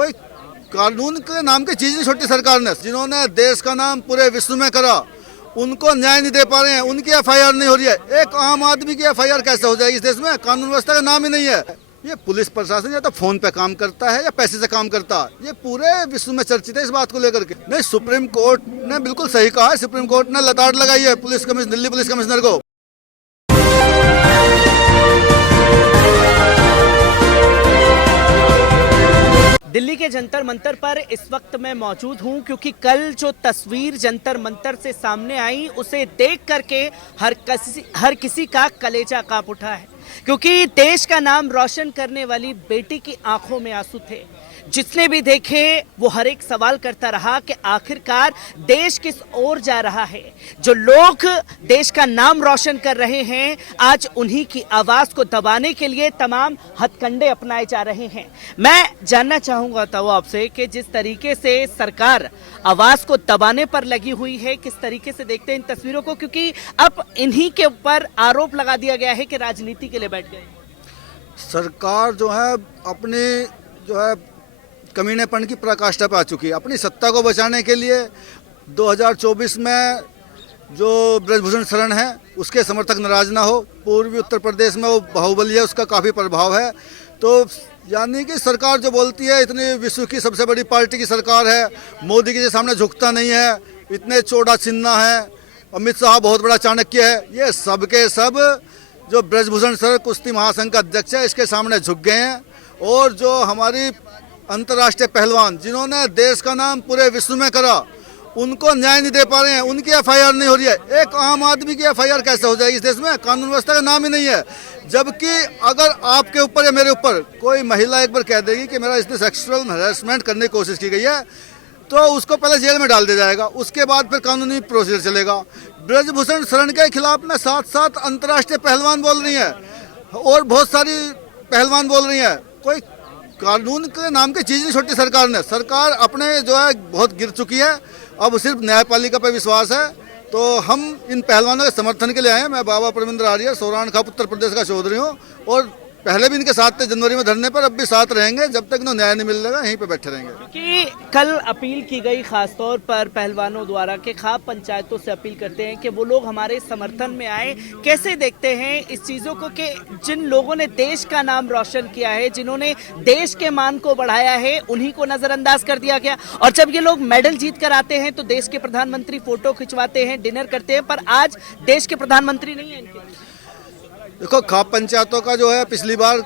कोई कानून के नाम की चीज नहीं छोटी सरकार ने। जिन्होंने देश का नाम पूरे विश्व में करा उनको न्याय नहीं दे पा रहे हैं, उनकी एफआईआर नहीं हो रही है। एक आम आदमी की एफआईआर कैसे हो जाएगी इस देश में? कानून व्यवस्था का नाम ही नहीं है। ये पुलिस प्रशासन या तो फोन पे काम करता है या पैसे से काम करता है। ये पूरे विश्व में चर्चित है इस बात को लेकर के। नहीं, सुप्रीम कोर्ट ने बिल्कुल सही कहा है। सुप्रीम कोर्ट ने लताड़ लगाई है police commissioner, Delhi police commissioner को। दिल्ली के जंतर मंतर पर इस वक्त मैं मौजूद हूं क्योंकि कल जो तस्वीर जंतर मंतर से सामने आई उसे देख करके हर किसी का कलेजा कांप उठा है, क्योंकि देश का नाम रोशन करने वाली बेटी की आंखों में आंसू थे। जिसने भी देखे वो हर एक सवाल करता रहा कि आखिरकार देश किस ओर जा रहा है। जो लोग देश का नाम रोशन कर रहे हैं, आज उन्हीं की आवाज को दबाने के लिए तमाम हथकंडे अपनाए जा रहे हैं। मैं जानना चाहूंगा तो आपसे कि जिस तरीके से सरकार आवाज को दबाने पर लगी हुई है, किस तरीके से देखते हैं इन तस्वीरों को, क्योंकि अब इन्हीं के ऊपर आरोप लगा दिया गया है कि राजनीति के लिए बैठ गए। सरकार जो है अपने जो है कमीनेपन की पराकाष्ठा पे आ चुकी है। अपनी सत्ता को बचाने के लिए 2024 में जो ब्रजभूषण शरण है उसके समर्थक नाराज ना हो। पूर्वी उत्तर प्रदेश में वो बाहुबली है, उसका काफ़ी प्रभाव है। तो यानी कि सरकार जो बोलती है इतनी विश्व की सबसे बड़ी पार्टी की सरकार है, मोदी के सामने झुकता नहीं है, इतने चौड़ा चिन्ह है, अमित शाह बहुत बड़ा चाणक्य है, ये सब के सब जो ब्रजभूषण शरण कुश्ती महासंघ का अध्यक्ष है इसके सामने झुक गए हैं। और जो हमारी अंतर्राष्ट्रीय पहलवान जिन्होंने देश का नाम पूरे विश्व में करा उनको न्याय नहीं दे पा रहे हैं, उनकी एफआईआर नहीं हो रही है। एक आम आदमी की एफआईआर कैसे हो जाएगी इस देश में? कानून व्यवस्था का नाम ही नहीं है। जबकि अगर आपके ऊपर या मेरे ऊपर कोई महिला एक बार कह देगी कि मेरा इसने सेक्सुअल हैरेसमेंट करने की कोशिश की गई है तो उसको पहले जेल में डाल दिया जाएगा, उसके बाद फिर कानूनी प्रोसीजर चलेगा। ब्रजभूषण शरण के खिलाफ में साथ साथ अंतर्राष्ट्रीय पहलवान बोल रही है और बहुत सारी पहलवान बोल रही है। कोई कानून के नाम की चीज नहीं छोटी सरकार ने। सरकार अपने जो है बहुत गिर चुकी है, अब सिर्फ न्यायपालिका पर विश्वास है। तो हम इन पहलवानों के समर्थन के लिए आए हैं। मैं बाबा परमिंदर आर्य, सोरान खाप उत्तर प्रदेश का चौधरी हूँ और पहले भी इनके साथ थे जनवरी में धरने पर, अब भी साथ रहेंगे जब तक इन्हें न्याय नहीं मिलेगा, यहीं पे बैठे रहेंगे। क्योंकि कल अपील की गई खासतौर पर पहलवानों द्वारा कि खाप पंचायतों से अपील करते हैं कि वो लोग हमारे समर्थन में आए। कैसे देखते हैं इस चीजों को कि जिन लोगों ने देश का नाम रोशन किया है, जिन्होंने देश के मान को बढ़ाया है, उन्हीं को नजरअंदाज कर दिया गया। और जब ये लोग मेडल जीत कर आते हैं तो देश के प्रधानमंत्री फोटो खिंचवाते हैं, डिनर करते हैं, पर आज देश के प्रधानमंत्री नहीं है इनके। देखो, खाप पंचायतों का जो है पिछली बार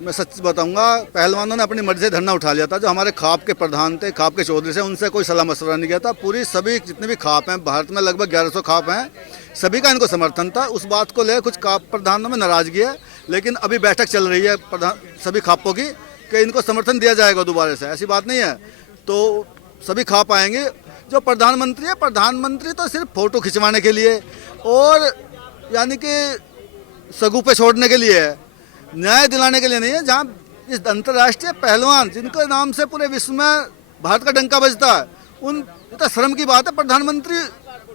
मैं सच बताऊंगा पहलवानों ने अपनी मर्जी से धरना उठा लिया था। जो हमारे खाप के प्रधान थे, खाप के चौधरी से, उनसे कोई सलाह मशवरा नहीं किया था। पूरी सभी जितने भी खाप हैं भारत में लगभग 1100 खाप हैं, सभी का इनको समर्थन था। उस बात को लेकर कुछ खाप प्रधानों में नाराजगी है, लेकिन अभी बैठक चल रही है सभी खापों की कि इनको समर्थन दिया जाएगा दोबारा से। ऐसी बात नहीं है, तो सभी खाप आएंगे। जो प्रधानमंत्री है, प्रधानमंत्री तो सिर्फ फोटो खिंचवाने के लिए और यानी कि सगु पे छोड़ने के लिए है, न्याय दिलाने के लिए नहीं है। जहाँ इस अंतर्राष्ट्रीय पहलवान जिनके नाम से पूरे विश्व में भारत का डंका बजता है, उन तो शर्म की बात है प्रधानमंत्री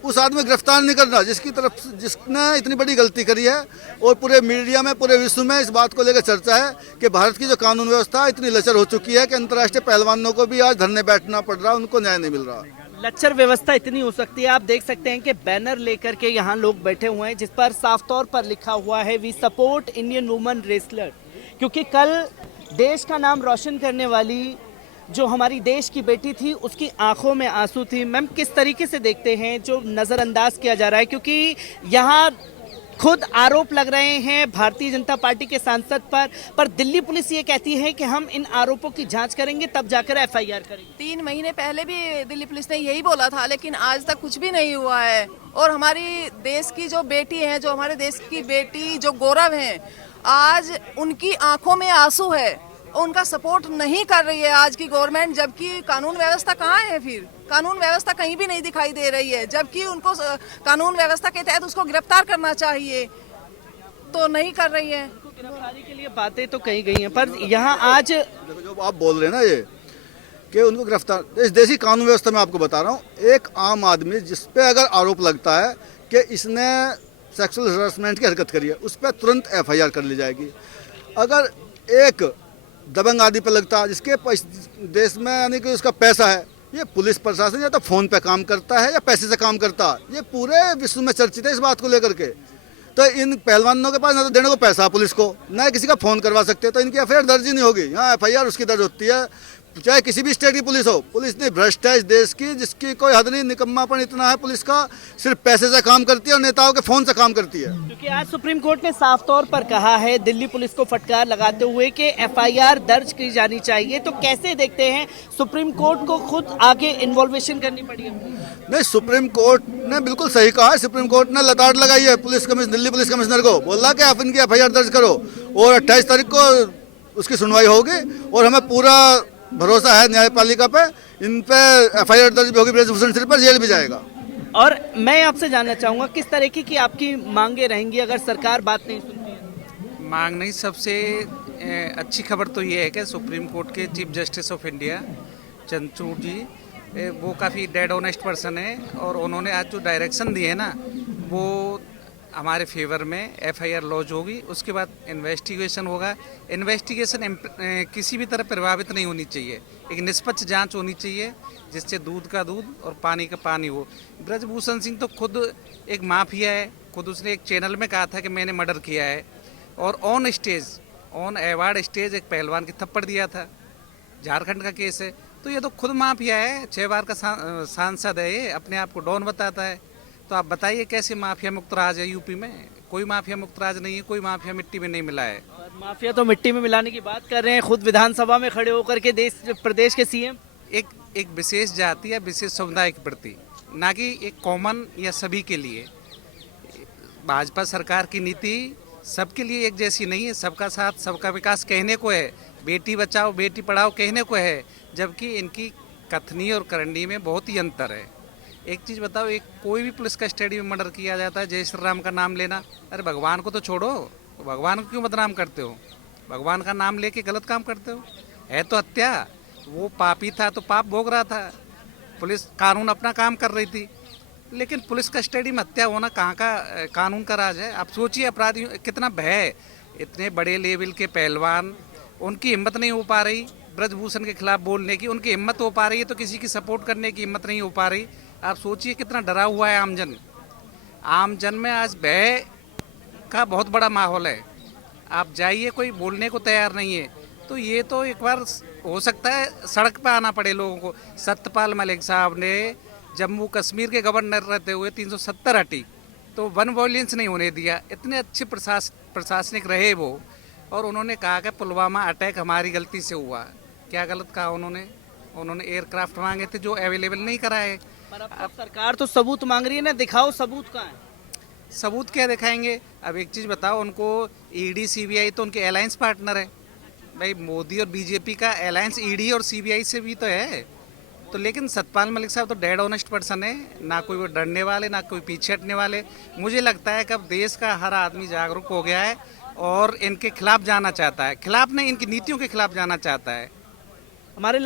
उस आदमी को गिरफ्तार नहीं कर रहा जिसने इतनी बड़ी गलती करी है। और पूरे मीडिया में, पूरे विश्व में इस बात को लेकर चर्चा है कि भारत की जो कानून व्यवस्था इतनी लचर हो चुकी है कि अंतर्राष्ट्रीय पहलवानों को भी आज धरने बैठना पड़ रहा है, उनको न्याय नहीं मिल रहा। लच्चर व्यवस्था इतनी हो सकती है। आप देख सकते हैं कि बैनर लेकर के यहाँ लोग बैठे हुए हैं जिस पर साफ तौर पर लिखा हुआ है we support Indian women wrestler, क्योंकि कल देश का नाम रोशन करने वाली जो हमारी देश की बेटी थी उसकी आंखों में आंसू थी। मैम, किस तरीके से देखते हैं जो नज़रअंदाज किया जा रहा है, क्योंकि यहाँ खुद आरोप लग रहे हैं भारतीय जनता पार्टी के सांसद पर दिल्ली पुलिस ये कहती है कि हम इन आरोपों की जांच करेंगे तब जाकर एफआईआर करेंगे। 3 महीने पहले भी दिल्ली पुलिस ने यही बोला था, लेकिन आज तक कुछ भी नहीं हुआ है। और हमारी देश की जो बेटी है, जो हमारे देश की बेटी जो गौरव है, आज उनकी आंखों में आंसू है। उनका सपोर्ट नहीं कर रही है आज की गवर्नमेंट, जबकि कानून व्यवस्था कहाँ है? फिर कानून व्यवस्था कहीं भी नहीं दिखाई दे रही है, जबकि उनको कानून व्यवस्था के तहत उसको गिरफ्तार करना चाहिए, तो नहीं कर रही है। गिरफ्तारी के लिए बातें तो कही गई हैं, पर यहाँ आज जो आप बोल रहे हैं ना ये कि उनको गिरफ्तार, इस देशी कानून व्यवस्था में आपको बता रहा हूँ, एक आम आदमी जिस पे अगर आरोप लगता है कि इसने सेक्सुअल हरासमेंट की हरकत करी है, उस पर तुरंत एफआईआर कर ली जाएगी। अगर एक दबंग आदि पे लगता, जिसके देश में यानी कि उसका पैसा है। ये पुलिस प्रशासन या तो फ़ोन पे काम करता है या पैसे से काम करता है। ये पूरे विश्व में चर्चित है इस बात को लेकर के। तो इन पहलवानों के पास ना तो देने को पैसा पुलिस को, ना किसी का फ़ोन करवा सकते, तो इनकी एफआईआर दर्ज ही नहीं होगी। यहाँ एफआईआर उसकी दर्ज होती है चाहे किसी भी स्टेट की पुलिस हो। पुलिस इतनी भ्रष्ट है इस देश की जिसकी कोई हद नहीं। निकम्मापन इतना है पुलिस का, सिर्फ पैसे से काम करती है और नेताओं के फ़ोन से काम करती है। क्योंकि आज सुप्रीम कोर्ट ने साफ तौर पर कहा है दिल्ली पुलिस को फटकार लगाते हुए कि एफआईआर दर्ज की जानी चाहिए। तो कैसे देखते हैं सुप्रीम कोर्ट को खुद आगे इन्वॉल्वेशन करनी पड़ी है? नहीं, सुप्रीम कोर्ट ने बिल्कुल सही कहा है। सुप्रीम कोर्ट ने लताड़ लगाई है दिल्ली पुलिस कमिश्नर को, बोला कि आप इनकी एफआईआर दर्ज करो और 28 तारीख को उसकी सुनवाई होगी। और हमें पूरा भरोसा है न्यायपालिका पे, इन पे एफआईआर दर्ज भी होगी, ब्रजभूषण सिंह पर जेल भी जाएगा। और मैं आपसे जानना चाहूंगा किस तरीके की आपकी मांगे रहेंगी अगर सरकार बात नहीं सुनती है? मांग नहीं, सबसे अच्छी खबर तो ये है कि सुप्रीम कोर्ट के chief justice of India Chandrachud ji, वो काफ़ी डेड ऑनेस्ट पर्सन है और उन्होंने आज जो डायरेक्शन दिए है ना, वो हमारे फेवर में एफआईआर लॉन्च होगी। उसके बाद इन्वेस्टिगेशन होगा। इन्वेस्टिगेशन किसी भी तरह प्रभावित नहीं होनी चाहिए, एक निष्पक्ष जांच होनी चाहिए जिससे दूध का दूध और पानी का पानी हो। ब्रजभूषण सिंह तो खुद एक माफिया है। खुद उसने एक चैनल में कहा था कि मैंने मर्डर किया है और on stage, on award stage एक पहलवान की थप्पड़ दिया था। झारखंड का केस है। तो ये तो खुद माफिया है, 6 बार का सांसद है, ये अपने आप को डॉन बताता है। तो आप बताइए कैसे माफिया मुक्त राज है यूपी में? कोई माफिया मुक्त राज नहीं है, कोई माफिया मिट्टी में नहीं मिला है। और माफिया तो मिट्टी में मिलाने की बात कर रहे हैं खुद विधानसभा में खड़े होकर के प्रदेश के सीएम। एक विशेष जाति या विशेष समुदाय के प्रति, ना कि एक कॉमन या सभी के लिए। भाजपा सरकार की नीति सबके लिए एक जैसी नहीं है। सबका साथ सबका विकास कहने को है, बेटी बचाओ बेटी पढ़ाओ कहने को है, जबकि इनकी कथनी और करनी में बहुत ही अंतर है। एक चीज़ बताओ, एक कोई भी पुलिस कस्टडी में मर्डर किया जाता है, जय श्री राम का नाम लेना, अरे भगवान को तो छोड़ो, भगवान को क्यों बदनाम करते हो? भगवान का नाम लेके गलत काम करते हो। है तो हत्या, वो पापी था तो पाप भोग रहा था, पुलिस कानून अपना काम कर रही थी। लेकिन पुलिस कस्टडी में हत्या होना कहाँ का कानून का राज है? आप सोचिए अपराधियों कितना भय। इतने बड़े लेवल के पहलवान, उनकी हिम्मत नहीं हो पा रही ब्रजभूषण के खिलाफ बोलने की। उनकी हिम्मत हो पा रही है तो किसी की सपोर्ट करने की हिम्मत नहीं हो पा रही। आप सोचिए कितना डरा हुआ है आमजन। आमजन में आज भय का बहुत बड़ा माहौल है। आप जाइए, कोई बोलने को तैयार नहीं है। तो ये तो एक बार हो सकता है सड़क पर आना पड़े लोगों को। सत्यपाल मलिक साहब ने जम्मू कश्मीर के गवर्नर रहते हुए 370 हटी, तो वन वॉयलेंस नहीं होने दिया। इतने अच्छे प्रशासनिक रहे वो, और उन्होंने कहा कि पुलवामा अटैक हमारी गलती से हुआ। क्या गलत कहा उन्होंने? उन्होंने एयरक्राफ्ट मांगे थे जो अवेलेबल नहीं कराए। पर अब सरकार तो सबूत मांग रही है ना, दिखाओ सबूत कहाँ है? सबूत क्या दिखाएंगे? अब एक चीज़ बताओ, उनको ईडी सीबीआई तो उनके अलायंस पार्टनर है भाई। मोदी और बीजेपी का अलायंस ईडी और सीबीआई से भी तो है। तो लेकिन सतपाल मलिक साहब तो डेड ऑनेस्ट पर्सन है, ना कोई वो डरने वाले ना कोई पीछे हटने वाले। मुझे लगता है कि अब देश का हर आदमी जागरूक हो गया है और इनके खिलाफ जाना चाहता है। खिलाफ नहीं, इनकी नीतियों के खिलाफ जाना चाहता है। हमारे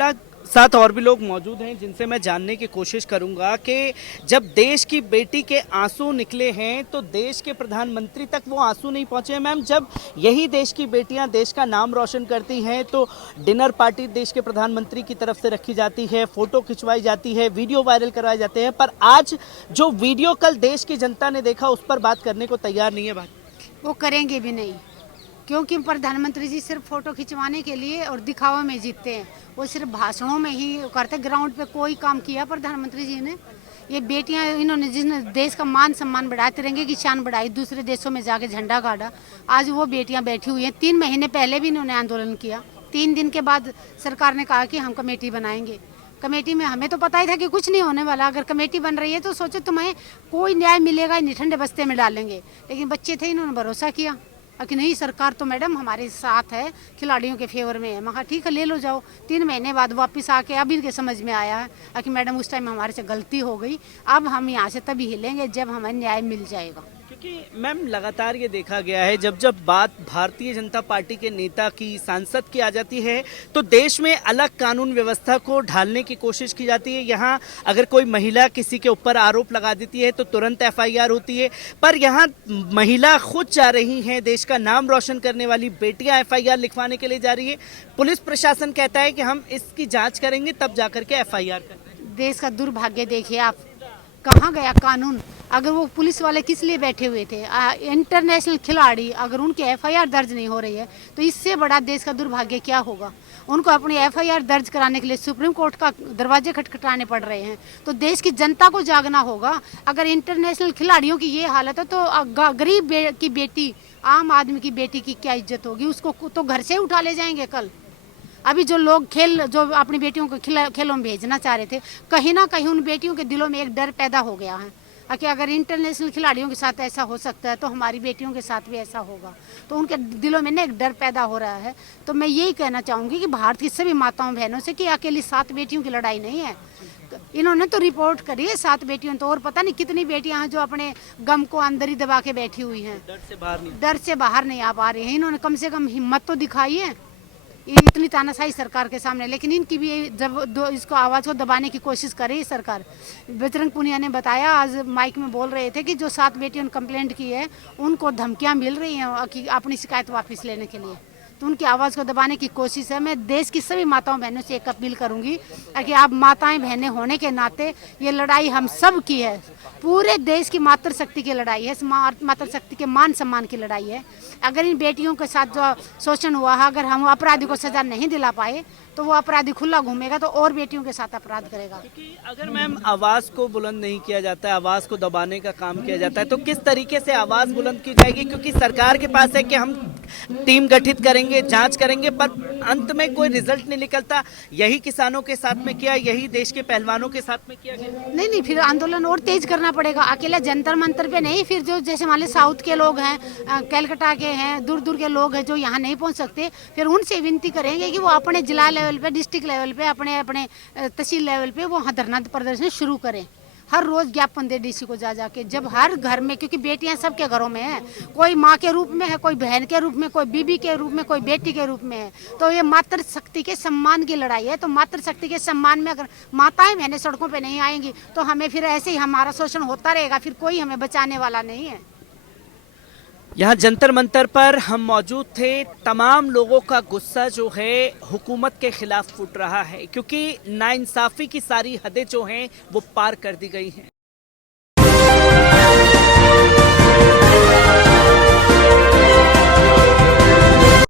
साथ और भी लोग मौजूद हैं जिनसे मैं जानने की कोशिश करूंगा कि जब देश की बेटी के आंसू निकले हैं तो देश के प्रधानमंत्री तक वो आंसू नहीं पहुंचे। मैम, जब यही देश की बेटियां देश का नाम रोशन करती हैं तो डिनर पार्टी देश के प्रधानमंत्री की तरफ से रखी जाती है, फोटो खिंचवाई जाती है, वीडियो वायरल करवाए जाते हैं, पर आज जो वीडियो कल देश की जनता ने देखा उस पर बात करने को तैयार नहीं है। भाई, वो करेंगे भी नहीं, क्योंकि प्रधानमंत्री जी सिर्फ फोटो खिंचवाने के लिए और दिखावा में जीतते हैं। वो सिर्फ भाषणों में ही करते, ग्राउंड पे कोई काम किया प्रधानमंत्री जी ने? ये बेटियां इन्होंने जिसने देश का मान सम्मान बढ़ाए, तिरंगे की शान बढ़ाई, दूसरे देशों में जाके झंडा गाड़ा, आज वो बेटियां बैठी हुई हैं। 3 महीने पहले भी इन्होंने आंदोलन किया। 3 दिन के बाद सरकार ने कहा कि हम कमेटी बनाएंगे। कमेटी में हमें तो पता ही था कि कुछ नहीं होने वाला। अगर कमेटी बन रही है तो सोचो तुम्हें कोई न्याय मिलेगा नहीं, ठंडे बस्ते में डालेंगे। लेकिन बच्चे थे, इन्होंने भरोसा किया कि नहीं, सरकार तो मैडम हमारे साथ है, खिलाड़ियों के फेवर में है। मैं कहा ठीक है, ले लो जाओ। 3 महीने बाद वापस आके अब इनके समझ में आया है कि मैडम उस टाइम हमारे से गलती हो गई, अब हम यहाँ से तभी हिलेंगे जब हमें न्याय मिल जाएगा। देखिए मैम, लगातार ये देखा गया है जब जब बात भारतीय जनता पार्टी के नेता की, सांसद की आ जाती है तो देश में अलग कानून व्यवस्था को ढालने की कोशिश की जाती है। यहाँ अगर कोई महिला किसी के ऊपर आरोप लगा देती है तो तुरंत एफआईआर होती है, पर यहाँ महिला खुद जा रही हैं, देश का नाम रोशन करने वाली बेटियां एफआईआर लिखवाने के लिए जा रही है। पुलिस प्रशासन कहता है कि हम इसकी जाँच करेंगे तब जाकर के एफआईआर करेंगे। देश का दुर्भाग्य देखिए आप, कहाँ गया कानून? अगर वो पुलिस वाले किस लिए बैठे हुए थे? इंटरनेशनल खिलाड़ी, अगर उनकी एफआईआर दर्ज नहीं हो रही है तो इससे बड़ा देश का दुर्भाग्य क्या होगा? उनको अपनी एफआईआर दर्ज कराने के लिए सुप्रीम कोर्ट का दरवाजे खटखटाने पड़ रहे हैं। तो देश की जनता को जागना होगा। अगर इंटरनेशनल खिलाड़ियों की ये हालत है तो गरीब की बेटी, आम आदमी की बेटी की क्या इज्जत होगी? उसको तो घर से उठा ले जाएंगे कल। अभी जो लोग जो अपनी बेटियों को खेलों में भेजना चाह रहे थे, कहीं ना कहीं उन बेटियों के दिलों में एक डर पैदा हो गया है कि अगर इंटरनेशनल खिलाड़ियों के साथ ऐसा हो सकता है तो हमारी बेटियों के साथ भी ऐसा होगा। तो उनके दिलों में ना एक डर पैदा हो रहा है। तो मैं यही कहना चाहूँगी कि भारत की सभी माताओं बहनों से कि अकेली 7 बेटियों की लड़ाई नहीं है। इन्होंने तो रिपोर्ट करी है 7 बेटियों, तो और पता नहीं कितनी बेटियां हैं जो अपने गम को अंदर ही दबा के बैठी हुई हैं, डर से बाहर नहीं आ पा रही हैं। इन्होंने कम से कम हिम्मत तो दिखाई है इतनी तानाशाही सरकार के सामने, लेकिन इनकी भी जब इसको आवाज़ को दबाने की कोशिश कर रही है सरकार। बजरंग पुनिया ने बताया, आज माइक में बोल रहे थे कि जो 7 बेटियों ने कंप्लेंट की है उनको धमकियां मिल रही हैं कि अपनी शिकायत वापस लेने के लिए। तो उनकी आवाज़ को दबाने की कोशिश है। मैं देश की सभी माताओं बहनों से एक अपील करूंगी कि आप माताएं बहनें होने के नाते ये लड़ाई हम सब की है, पूरे देश की मातृशक्ति की लड़ाई है, मातृशक्ति के मान सम्मान की लड़ाई है। अगर इन बेटियों के साथ जो शोषण हुआ है, अगर हम अपराधी को सजा नहीं दिला पाए तो वो अपराधी खुला घूमेगा तो और बेटियों के साथ अपराध करेगा। क्योंकि अगर मैम आवाज़ को बुलंद नहीं किया जाता है, आवाज़ को दबाने का काम किया जाता है, तो किस तरीके से आवाज़ बुलंद की जाएगी? क्योंकि सरकार के पास है कि हम टीम गठित करेंगे, जांच करेंगे, पर अंत में कोई रिजल्ट नहीं निकलता। यही किसानों के साथ में किया, यही देश के पहलवानों के साथ में किया गया। नहीं, फिर आंदोलन और तेज करना पड़ेगा। अकेले जंतर मंतर पे नहीं, फिर जो जैसे मान लीजिए साउथ के लोग हैं, कलकत्ता के हैं, दूर दूर के लोग हैं जो यहाँ नहीं पहुँच सकते, फिर उनसे विनती करेंगे कि वो अपने जिला लेवल पे, डिस्ट्रिक्ट लेवल पे, अपने तहसील लेवल पे वो धरना प्रदर्शन शुरू करें। हर रोज ज्ञापन दे डीसी को जा जाके, जब हर घर में, क्योंकि बेटियां सबके घरों में है, कोई माँ के रूप में है, कोई बहन के रूप में, कोई बीबी के रूप में, कोई बेटी के रूप में है। तो ये मातृशक्ति के सम्मान की लड़ाई है। तो मातृशक्ति के सम्मान में अगर माताएं बहनें सड़कों पे नहीं आएंगी तो हमें फिर ऐसे ही हमारा शोषण होता रहेगा, फिर कोई हमें बचाने वाला नहीं है। यहाँ जंतर मंतर पर हम मौजूद थे। तमाम लोगों का गुस्सा जो है हुकूमत के खिलाफ फूट रहा है, क्योंकि नाइंसाफ़ी की सारी हदें जो हैं वो पार कर दी गई हैं।